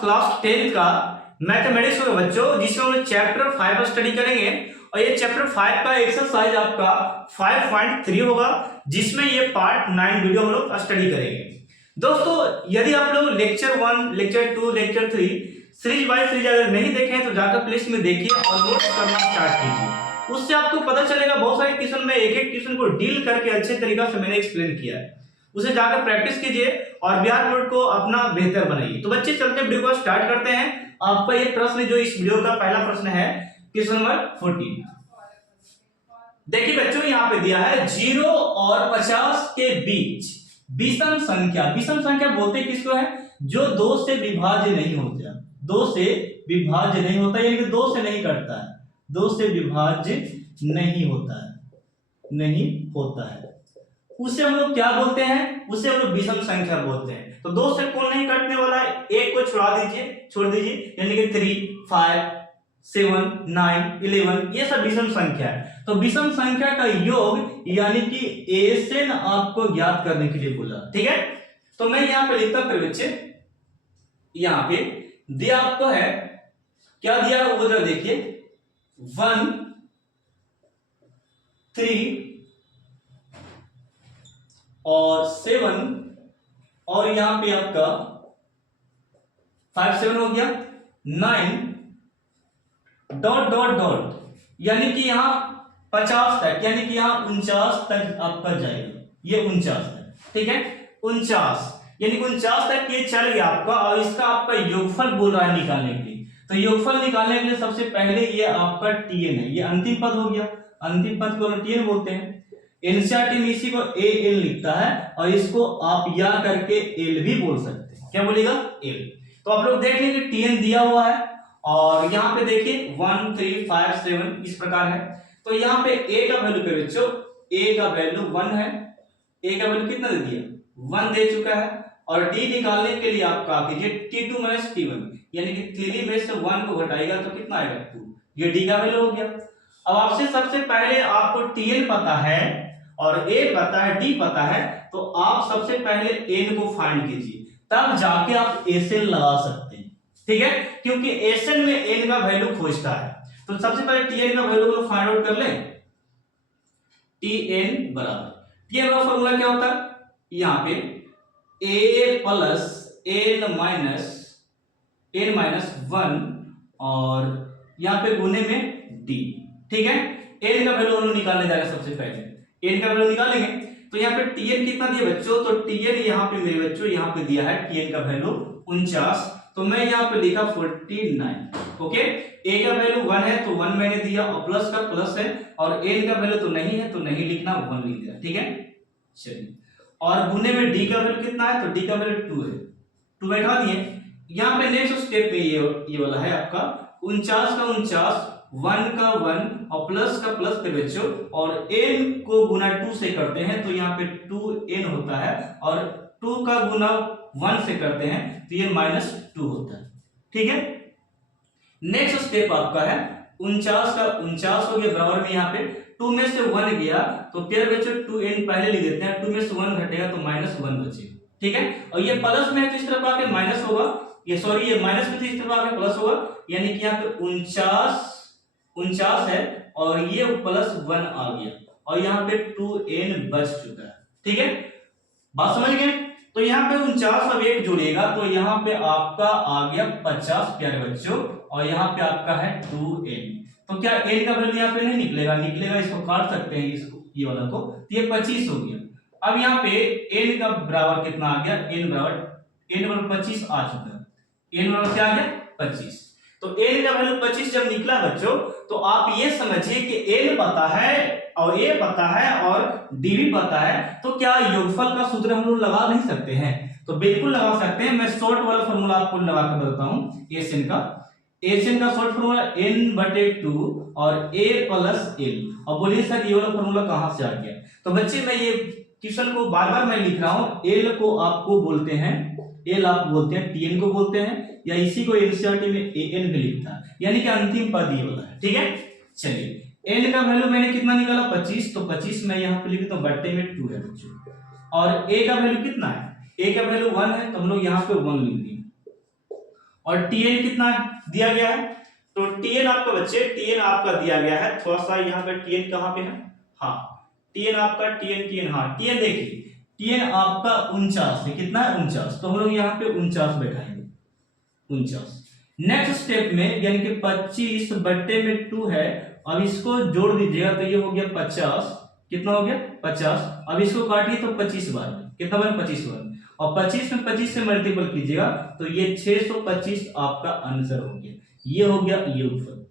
Class 10 का mathematics होगा बच्चों, जिसमें हम लोग चैप्टर 5 स्टडी करेंगे। और ये चैप्टर 5 का एक्सरसाइज आपका 5.3 होगा, जिसमें ये पार्ट 9 वीडियो हम लोग स्टडी करेंगे। दोस्तों यदि आप लोग lecture 1, lecture 2, lecture 3 series by series अगर नहीं देखे हैं तो जाकर प्लेलिस्ट में देखिए और नोट्स करना स्टार्ट कीजिए। उससे आपको पता चलेगा बहुत सारे क्वेश्चन में एक एक क्वेश्चन को डील करके अच्छे तरीके से मैंने एक्सप्लेन किया है। उसे जाकर प्रैक्टिस कीजिए और बिहार बोर्ड को अपना बेहतर बनाइए। तो बच्चे चलते वीडियो को स्टार्ट करते हैं। आपका ये प्रश्न जो इस वीडियो का पहला प्रश्न है क्वेश्चन नंबर 14। देखिए बच्चों यहाँ पे दिया है 0 और 50 के बीच विषम संख्या। विषम संख्या बोलते किसको है? जो 2 से विभाज्य नहीं होता, 2 से विभाज्य नहीं होता, यानी कि 2 से नहीं कटता है, 2 से विभाज्य नहीं होता है, नहीं होता है, उसे हम लोग क्या बोलते हैं? उसे हम लोग विषम संख्या बोलते हैं। तो 2 से कौन नहीं कटने वाला है? एक को छोड़ दीजिए, यानी कि 3, 5, 7, 9, 11 ये सब विषम संख्या है। तो विषम संख्या का योग यानी कि एसएन आपको ज्ञात करने के लिए बोला, ठीक है। तो मैं यहां पे लिखता हूं बच्चे, यहां पे दिया आपको है, क्या दिया है वो जरा देखिए, 1, 3 और 7 और यहां पे आपका 5, 7 हो गया, 9 डॉट डॉट डॉट, यानी कि यहां 50 तक, यानी कि यहां 49 तक आपका जाएगा, ये 49 तक, ठीक है, 49 यानी कि 49 तक ये चल गया आपका। और इसका आपका योगफल बोल रहा है निकालने के लिए। तो योगफल निकालने के लिए सबसे पहले ये आपका टीएन है, ये अंतिम पद हो गया, अंतिम पद को टीएन बोलते हैं। एनसीईआरटी में इसी को ए एल लिखता है और इसको आप या करके एल भी बोल सकते हैं। क्या बोलेगा? एल। तो आप लोग देख लीजिए टीएन दिया हुआ है और यहाँ पे देखिए 1, 3, 5, 7 इस प्रकार है। तो यहाँ पे ए का वैल्यू पे बच्चों, ए का वैल्यू 1 है, ए का वैल्यू कितना दे दिया? 1 दे चुका है। और डी निकालने के लिए आप क्या कीजिए, T2 - T1, यानी कि 3 में से 1 को घटाएगा तो कितना आएगा? 2। ये डी का वैल्यू हो गया। अब आपसे सबसे पहले आपको टीएन पता है और ए पता है, डी पता है, तो आप सबसे पहले एन को फाइंड कीजिए, तब जाके आप एसएन लगा सकते हैं, ठीक है, क्योंकि एसएन में एन का वैल्यू खोजता है। तो सबसे पहले टीएन का वैल्यू को फाइंड आउट कर लें। टीएन बराबर, टीएन का फॉर्मूला क्या होता है? यहां पे a प्लस n माइनस 1 और यहां पे गुने में d, ठीक है। n का वैल्यू हम लोग निकालने जा रहे हैं। सबसे पहले n का वैल्यू निकालेंगे तो यहाँ पे tn कितना दिया बच्चों? तो tn यहाँ पे मेरे बच्चों यहाँ पे दिया है tn का वैल्यू 49, तो मैं यहाँ पे लिखा 49। ओके, a का वैल्यू 1 है तो 1 मैंने दिया और प्लस का प्लस है, और n का वैल्यू तो नहीं है तो नहीं लिखना, 1 लिख दिया, ठीक है। चलिए, और गुने में d का वैल्यू कितना है? तो d का वैल्यू 2 है, 2 बैठा दिए। यहाँ पे नेक्स्ट स्टेप में ये वाला है आपका 49 का 49, 1 का 1 और प्लस का प्लस पे बच्चों, और n को गुना 2 से करते हैं तो यहाँ पे 2n होता है, और 2 का गुना 1 से करते हैं तो ये -2 होता है, ठीक है। नेक्स्ट स्टेप आपका है 49 का 49 हो गया बराबर में, यहाँ पे 2 में से 1 गया तो फिर बच्चों 2n पहले लिख देते हैं, 2 में से 1 घटेगा तो -1 बचेगा, ठीक है। और ये प्लस में है तो इस तरफ आके माइनस होगा, ये सॉरी ये माइनस में तो इस तरफ आके प्लस होगा, यानी कि यहाँ पे 49 है और ये प्लस 1 आ गया और यहाँ पे 2n बच चुका है, ठीक है। बात समझ गए? तो यहाँ पे 49 अब 1 जोड़िएगा तो यहाँ पे आपका आ गया 50 प्यारे बच्चों, और यहाँ पे आपका है 2n। तो क्या n का वैल्यू यहाँ पे नहीं निकलेगा? निकलेगा, इसको काट सकते हैं, इसको ये वाला को, तो ये 25 हो गया। अब यहाँ पे n का बराबर कितना आ गया? n बराबर 25 आ चुका है। n बराबर क्या आ गया? 25। तो n का वैल्यू 25 जब निकला बच्चों, तो आप ये समझिए कि n पता है और a पता है और d भी पता है, तो क्या योगफल का सूत्र हम लोग लगा नहीं सकते हैं? तो बिल्कुल लगा सकते हैं। मैं शॉर्ट वाला फॉर्मूला आपको लगा कर बताता हूं। एसएन का शॉर्ट फॉर्मूला n/2 और a प्लस l। और बोलिए सर ये वाला फॉर्मूला कहां से आ गया? तो बच्चे मैं ये क्वेश्चन को बार बार मैं लिख रहा हूं। l को आपको बोलते हैं, l आप बोलते हैं, tn को बोलते हैं, या इसी को एनसीईआरटी में an भी लिखता है, यानी कि अंतिम पद ये वाला है, ठीक है। चलिए, n का वैल्यू मैंने कितना निकाला? 25, तो 25 मैं यहाँ पे लिख देता हूं, बट्टे में 2 है बच्चों। और a का वैल्यू कितना है? a का वैल्यू 1 है तो हम लोग यहाँ पे 1 लिख दिए, और टीएन कितना दिया गया है, तो टीएन आपका बच्चे टीएन आपका दिया गया है, थोड़ा सा यहाँ पे टीएन कहाँ पे है, हाँ टीएन आपका टीएन हाँ टीएन देखिए टीएन आपका 49 है, कितना है 49, तो हम लोग यहाँ पे 49 बैठाएंगे 49। नेक्स्ट स्टेप में यानी कि 25 बट्टे में 2 है, अब इसको जोड़ दीजिएगा तो ये हो गया 50, कितना हो गया 50, अब इसको काटिए तो 25 बार, कितना बना 25 बार, और 25 में 25 से मल्टीपल कीजिएगा तो ये 625 आपका आंसर हो गया, ये हो गया ये उत्तर।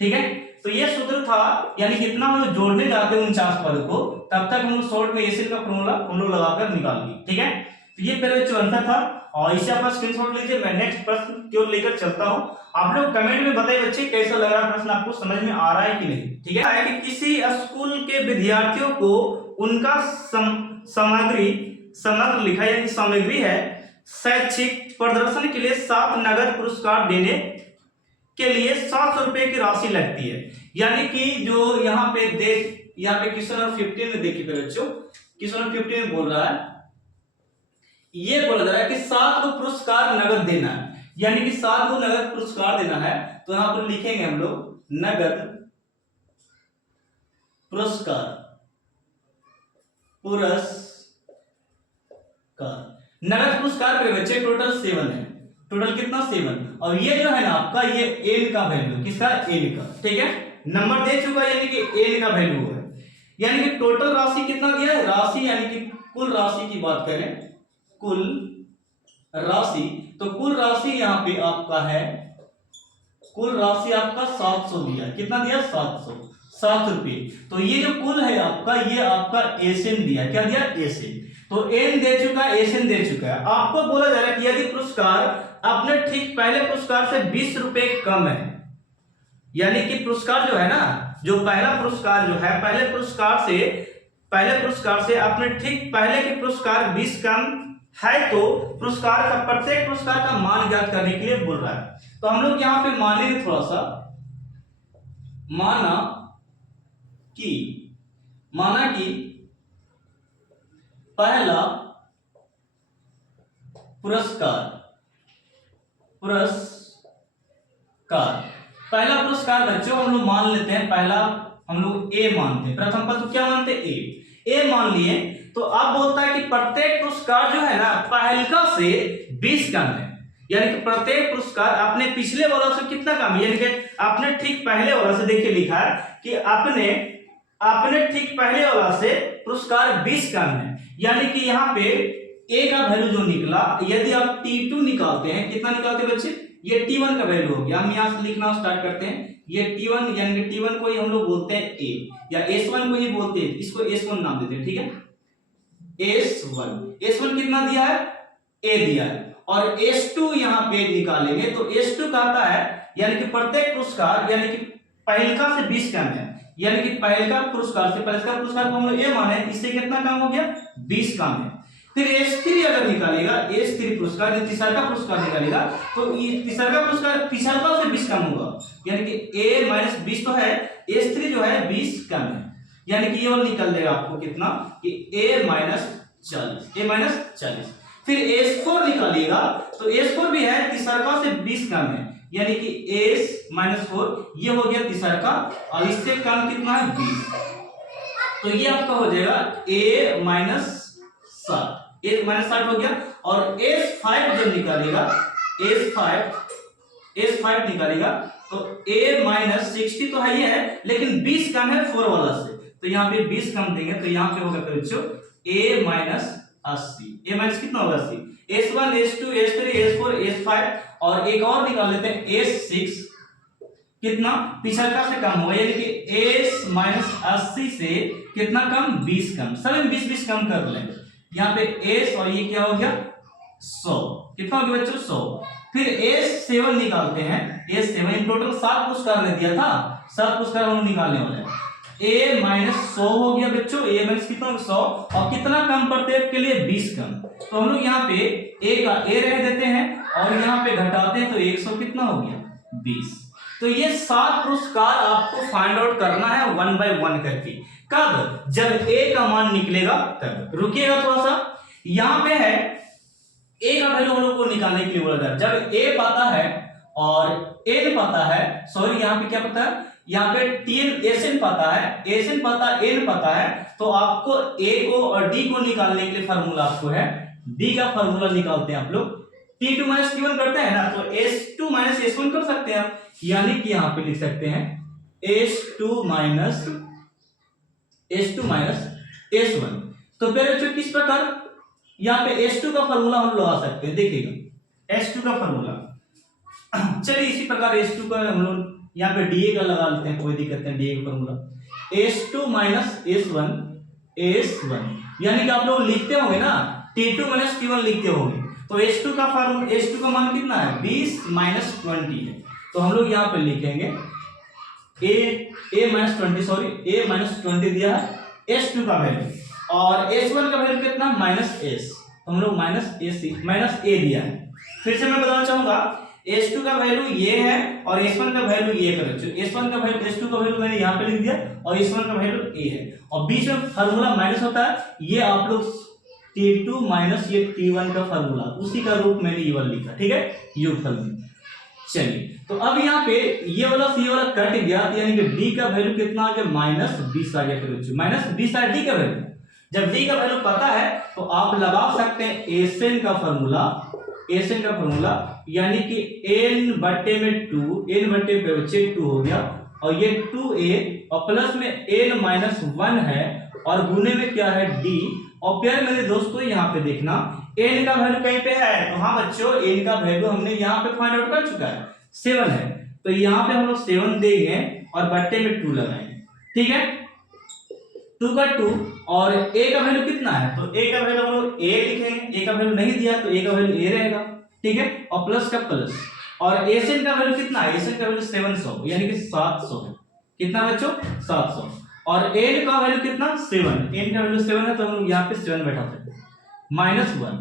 ठीक है, तो ये सूत्र था, यानी कितना हम लोग जोड़ने जाते हैं 49 पद को, तब तक हम लोग शॉर्ट में एसिड का फॉर्मूला हम लोग लगाकर निकाल लिए। ठीक है, तो ये पहले जो आंसर था, और इसे आप स्क्रीनशॉट लीजिए। मैं नेक्स्ट प्रश्न की ओर लेकर चलता हूं। आप लोग कमेंट में बताइए बच्चे कैसा लग रहा है प्रश्न, आपको समझ में आ रहा है कि नहीं। ठीक है, कि किसी स्कूल के विद्यार्थियों को उनका समग्र लिखा यानी सामग्री है शैक्षिक प्रदर्शन के लिए 7 नगद पुरस्कार देने के लिए 700 रुपए की राशि लगती है। यानी कि जो यहाँ पे क्वेश्चन नंबर 15 में देखिए बच्चों, क्वेश्चन नंबर 15 में बोल रहा है, ये बोला जा रहा है कि 7 को पुरस्कार नगद देना है, यानी कि 7 को नगद पुरस्कार देना है। तो यहां पर लिखेंगे हम लोग नगद पुरस्कार नगद पुरस्कार के बच्चे टोटल 7 है, टोटल कितना 7, और ये जो है ना आपका ये एन का वैल्यू, किसका एन का। ठीक है, नंबर दे चुका यानी कि एन का वैल्यू है, यानी कि टोटल राशि कितना दिया है, राशि यानी कि कुल राशि की बात करें, कुल राशि, तो कुल राशि यहां पे आपका है, कुल राशि आपका 700 दिया, कितना दिया 700 रुपए। तो ये जो कुल है आपका, ये आपका एसएन दिया, क्या दिया एसएन, तो एन दे चुका है, एसएन दे चुका है। आपको बोला जा रहा है कि यदि पुरस्कार अपने ठीक पहले पुरस्कार से 20 रुपए कम है, यानी कि पुरस्कार जो है ना, जो पहला पुरस्कार जो है पहले पुरस्कार से अपने ठीक पहले के पुरस्कार 20 कम है, तो पुरस्कार का प्रत्येक पुरस्कार का मान ज्ञात करने के लिए बोल रहा है। तो हम लोग यहां पे मान लेंगे थोड़ा सा, माना कि पहला पहला पुरस्कार बच्चों हम लोग मान लेते हैं, पहला हम लोग ए मानते हैं, प्रथम पद क्या मानते हैं ए मान लिए। तो अब बोलता है कि प्रत्येक पुरस्कार जो है ना पहलका से 20 कम है, यानी कि प्रत्येक पुरस्कार अपने पिछले वाला से कितना कम है, यानी कि अपने ठीक पहले वाला से, देखिए लिखा है कि अपने ठीक पहले वाला से पुरस्कार 20 कम है, यानी कि यहाँ पे ए का वैल्यू जो निकला, यदि आप T2 निकालते हैं, कितना निकालते हैं बच्चे, ये T1 का वैल्यू हो गया। हम यहां से लिखना स्टार्ट करते हैं, ये T1 यानी कि T1 को ही हम लोग बोलते हैं ए, या S1 को ही बोलते हैं, इसको S1 नाम देते हैं। ठीक है, S1 कितना दिया है, A दिया है, और S2 यहाँ पे निकालेंगे तो S2 कहता है, यानी कि प्रत्येक पुरस्कार यानी कि पहलका से 20 कम है, यानी कि पहलका पुरस्कार को हम लोग A माने, इससे कितना कम हो गया 20 कम है। फिर S3 अगर निकालेगा, S3 पुरस्कार तीसरा पुरस्कार निकालेगा, तो तीसरा पुरस्कार पिछलका से 20 कम होगा, यानी कि A माइनस 20 तो है, S3 जो है 20 कम है, यानी कि ये वाला निकल देगा आपको कितना कि A माइनस 40। फिर S4 निकालिएगा तो S4 भी है, तीसरा से 20 कम है, यानी कि S माइनस 4, ये हो गया तीसरा, और इससे कम कितना है 20, तो ये आपका हो जाएगा A माइनस 60 हो गया। और S5 जब निकालेगा, S5 निकालेगा तो A माइनस 60 तो है, ये है, लेकिन 20 कम है 4 वाला से, तो यहाँ पे 20 कम देंगे, तो यहाँ पे होगा बच्चों A माइनस 80, A माइनस कितना होगा 80, S1 S2 S3 S4 S5, और एक और निकाल लेते हैं S6, कितना पिछलका से कम होगा, यानी कि S माइनस 80 से कितना कम 20 कम, सब 20 कम कर लेंगे, यहाँ पे S और ये क्या हो गया 100, कितना हो गया बच्चों 100। फिर S7 निकालते हैं, S7 टोटल 7 पुरस्कार ने दिया था, 7 पुरस्कार हम निकालने वाले हैं, A माइनस 100 हो गया बच्चों, A माइनस कितना 100, और कितना कम प्रत्येक के लिए 20 कम, तो हम लोग यहाँ पे A का A रह देते हैं और यहाँ पे घटाते हैं, तो 100 कितना हो गया 20। तो ये 7 पुरस्कार आपको फाइंड आउट करना है 1 बाय 1 करके, कब, जब A का मान निकलेगा तब। रुकिएगा थोड़ा सा, यहाँ पे है ए का वैल्यू हम लोग को निकालने के लिए बोला था। जब ए पता है और एन पता है, सॉरी यहाँ पे क्या पता है, यहाँ पे टीएन एसएन पता है, एसएन पता एन पता है, तो आपको ए को और डी को निकालने के लिए फार्मूला आपको है, डी का फार्मूला निकालते हैं आप लोग, T2 माइनस T1 करते हैं ना, तो S2 माइनस S1 कर सकते हैं आप, यानी कि यहाँ पे लिख सकते हैं S2 माइनस S1। तो फिर बच्चों किस प्रकार यहाँ पे S2 का फार्मूला हम लगा सकते हैं, देखिएगा S2 का फार्मूला। चलिए इसी प्रकार S2 का हम लोग यहाँ पे DA का लगा लेते हैं, कोई दिक्कत नहीं, DA का फार्मूला S2 माइनस S1, यानी कि आप लोग लिखते होंगे ना T2 माइनस T1 लिखते होंगे, तो S2 का फार्मूला, S2 का मान कितना है 20 माइनस 20 है, तो हम लोग यहाँ पे लिखेंगे A माइनस 20 दिया है S2 का वैल्यू, और S1 का वैल्यू कितना माइनस S, तो हम लोग माइनस A दिया है। फिर से मैं बताना चाहूंगा S2 का वैल्यू ये है और S1 का वैल्यू ये कर, S1 का वैल्यू S2 का वैल्यू मैंने यहाँ पे लिख दिया और S1 का वैल्यू A है, और बीच में फार्मूला माइनस होता है, ये आप लोग T2 माइनस ये T1 का फार्मूला, उसी का रूप मैंने ये वाला लिखा, ठीक है, योगफल में। चलिए तो अब यहाँ पे ये वाला से ये वाला कट गया, यानी कि D का वैल्यू कितना आ गया माइनस 20 आ गया, माइनस 20 आ D का वैल्यू। जब D का वैल्यू पता है तो आप लगा सकते हैं एसएन का फार्मूला, यानी कि n बट्टे में 2, n बट्टे पे बच्चे 2 हो गया, और ये 2a और प्लस में n माइनस 1 है, और गुने में क्या है d, और प्यारे मेरे दोस्तों यहाँ पे देखना n का वैल्यू कहीं पे है, तो हाँ बच्चों n का वैल्यू हमने यहाँ पे फाइंड आउट कर चुका है, 7 है, तो यहाँ पे हम लोग 7 देंगे और बट्टे में 2 लगाएंगे, ठीक है, 2 का 2, और a का वैल्यू कितना है, तो a का वैल्यू हम लोग a लिखेंगे, a का वैल्यू नहीं दिया तो a का वैल्यू a रहेगा, ठीक है, और प्लस का प्लस, और एसएन का वैल्यू कितना है, एसएन का वैल्यू 700 यानी कि 700 है, कितना बच्चों 700, और एन का वैल्यू कितना 7, एन का वैल्यू 7 है, तो हम लोग यहाँ पे 7 बैठा सकते हैं, -1,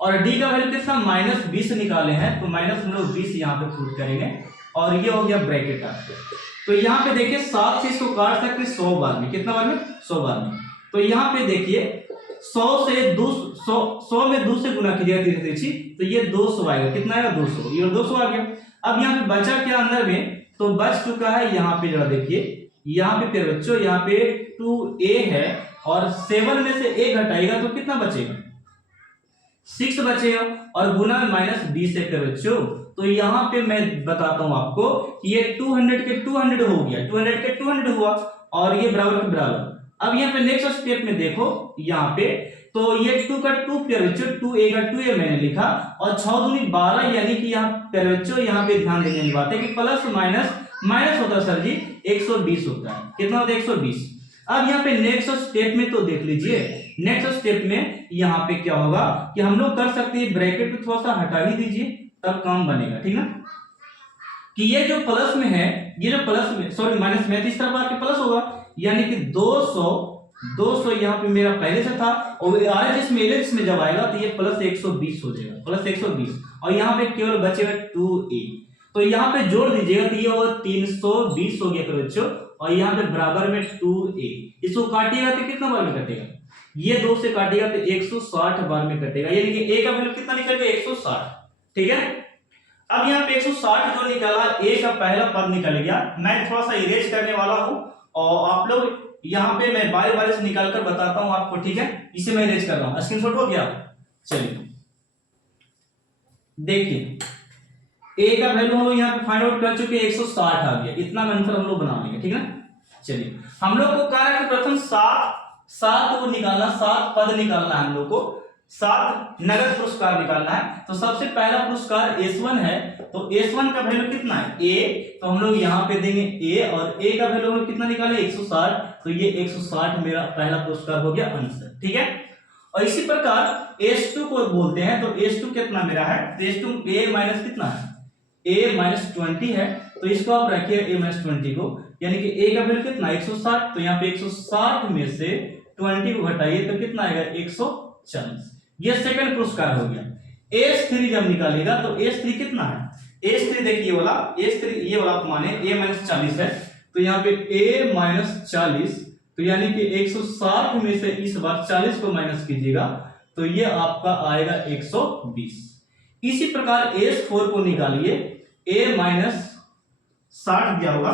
और डी का वैल्यू कितना -20 निकाले हैं, तो माइनस हम लोग 20 यहाँ पे पुट करेंगे, और ये हो गया ब्रैकेट आपके। तो यहाँ पे देखिए 7 से इसको काट सकते 100 बार में, कितना बार में 100 बार में, तो यहाँ पे देखिए 100 में 2 से गुना कीजिएगा तिरछी, तो ये 200 आएगा, कितना आएगा 200, ये 200 आ गया। अब यहाँ पे बचा क्या अंदर में, तो बच चुका है यहाँ पे, जरा देखिए यहाँ पे फिर बच्चों यहाँ पे 2a है, और 7 में से a घटाएगा तो कितना बचेगा 6 बचेगा, और गुना में -20 है फिर बच्चों, तो यहाँ पे मैं बताता हूँ आपको कि ये 200 के 200 हो गया, 200 के 200 हुआ, और ये बराबर के बराबर। अब यहाँ पे नेक्स्ट स्टेप में देखो यहाँ पे, तो ये 2 का 2 प्यारे बच्चों, 2a का 2a मैंने लिखा, और 6 दूनी 12, यानी कि यहाँ प्यारे बच्चों यहाँ पे ध्यान देने की बात है कि प्लस माइनस होता है सर जी 120 होता है, कितना होता है 120। अब यहाँ पे नेक्स्ट स्टेप में तो देख लीजिए, नेक्स्ट स्टेप में यहाँ पे क्या होगा कि हम लोग कर सकते हैं, ब्रैकेट को थोड़ा सा हटा ही दीजिए तब काम बनेगा, ठीक ना, कि ये जो प्लस में है, ये जो प्लस में सॉरी माइनस में, इस तरफ आके प्लस होगा, यानी कि 200 यहाँ पे मेरा पहले से था, और आरएचएस में एलएचएस में जब आएगा तो ये प्लस 120 हो जाएगा, प्लस 120, और यहाँ पे केवल बचेगा 2a, तो यहाँ पे जोड़ दीजिएगा तो ये होगा 320 हो गया बच्चों, और यहाँ पे बराबर में 2a, इसको काटिएगा तो कितना बार में कटेगा, ये 2 से काटिएगा तो 160 बार में कटेगा, यानी कि a का वैल्यू कितना निकल गया 160, ठीक है। अब यहाँ पे 160 जो निकला, a का पहला पद निकल गया, मैं थोड़ा सा इरेज करने वाला हूँ, और आप लोग यहाँ पे मैं बारी बारी से निकाल कर बताता हूँ आपको, ठीक है, इसे मैं इरेज कर रहा हूँ, स्क्रीनशॉट हो गया। चलिए देखिए a का वैल्यू हम लोग यहाँ पे फाइंड आउट कर चुके हैं, 160 आ गया, इतना आंसर हम लोग बना लेंगे, ठीक है। चलिए हम लोग को कह रहा है कि प्रथम 7 को निकालना, 7 पद निकालना है हम लोग को, 7 नगद पुरस्कार निकालना है। तो सबसे पहला पुरस्कार S1 है, तो S1 का वैल्यू कितना है a, तो हम लोग यहाँ पे देंगे a, और a का वैल्यू हम लोग कितना निकाले 160, तो ये 160 मेरा पहला पुरस्कार हो गया आंसर, ठीक है। और इसी प्रकार S2 को बोलते हैं, तो S2 कितना मेरा है, तो S2 a माइनस कितना है, a माइनस 20 है, तो इसको आप रखिए a माइनस 20 को, यानी कि a का वैल्यू कितना 160, तो यहाँ पे 160 में से 20 को घटाइए तो कितना आएगा 140, ये सेकंड पुरस्कार हो गया। S3 जब निकालेगा तो S3 कितना है, S3 देखिए ये वाला S3, ये वाला आप माने a माइनस 40 है, तो यहाँ पे a माइनस 40, तो यानी कि 160 में से इस बार 40 को माइनस कीजिएगा तो ये आपका आएगा 120। इसी प्रकार S4 को निकालिए, a माइनस 60 दिया होगा,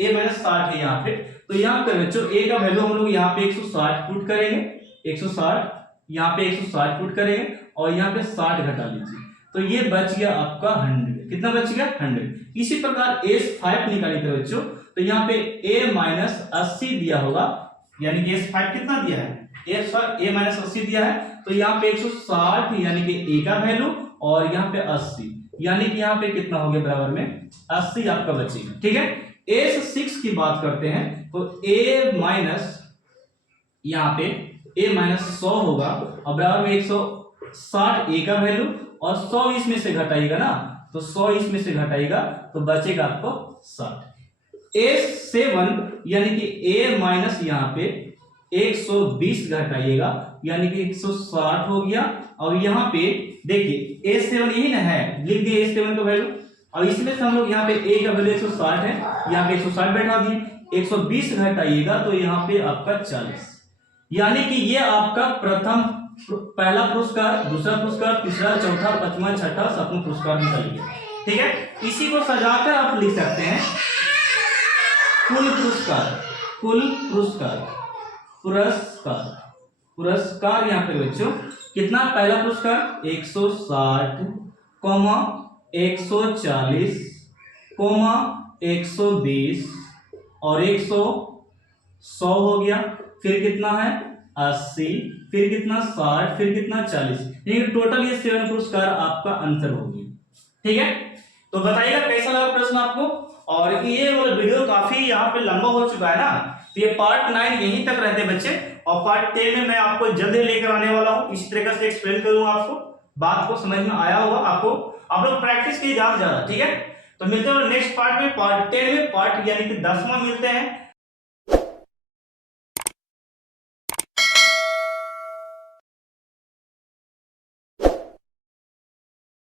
a माइनस 60 है यहाँ पे, तो यहाँ पे बच्चों a का वैल्यू हम लोग यहाँ पे 160 पुट करेंगे, 160 यहाँ पे 160 पुट करेंगे और यहाँ पे 60 घटा लीजिए, तो ये बच गया आपका 100। कितना बच गया? 100। इसी प्रकार S5 निकालिए थे बच्चों, तो यहाँ पे a माइनस 80 दिया होगा, यानी कि S5 कितना दिया है? a माइनस 80 दिया है, तो यहाँ पे 160 यानी कि a का वैल्यू और यहाँ पे 80, यानी कि यहाँ पे कितना हो गया बराबर में 80 आपका बचेगा। ठीक है, S6 की बात करते हैं, तो a माइनस यहाँ पे a माइनस 100 होगा और बराबर में 160 a का वैल्यू और 100 इसमें से घटाइएगा ना, तो 100 इसमें से घटाइएगा तो बचेगा आपको 60। S7 यानी कि a माइनस यहाँ पे 120 घटाइएगा, यानी कि 160 हो गया, और यहाँ पे देखिए S7 यही ना है, लिख दिए S7 का वैल्यू, और इसमें से हम लोग यहाँ पे a का वैल्यू 160 है, यहाँ पे 160 बैठा दिए, 120 घटाइएगा तो यहाँ पे आपका 40, यानी कि ये आपका पहला पुरस्कार, दूसरा पुरस्कार, तीसरा, चौथा, पांचवा, छठा, सातवां पुरस्कार निकल गया। ठीक है, इसी को सजाकर आप लिख सकते हैं कुल पुरस्कार यहाँ पे बच्चों कितना? पहला पुरस्कार 160, 140, 120 और 100 हो गया, फिर कितना है 80, फिर कितना 60, फिर कितना 40, यानी टोटल ये 7 पुरस्कार आपका आंसर हो गया। ठीक है, तो बताइएगा कैसा लगा प्रश्न आपको। और ये वाला वीडियो काफी यहाँ पे लंबा हो चुका है ना, तो ये पार्ट 9 यहीं तक रहते बच्चे, और पार्ट 10 में मैं आपको जल्द ही लेकर आने वाला हूँ, इसी तरीके से एक्सप्लेन करूंगा आपको। बात को समझ में आया होगा आपको, आप लोग प्रैक्टिस कीजिए ज्यादा। ठीक है, तो मिलते हैं नेक्स्ट पार्ट में, पार्ट 10 में, पार्ट यानी कि 10वां मिलते हैं।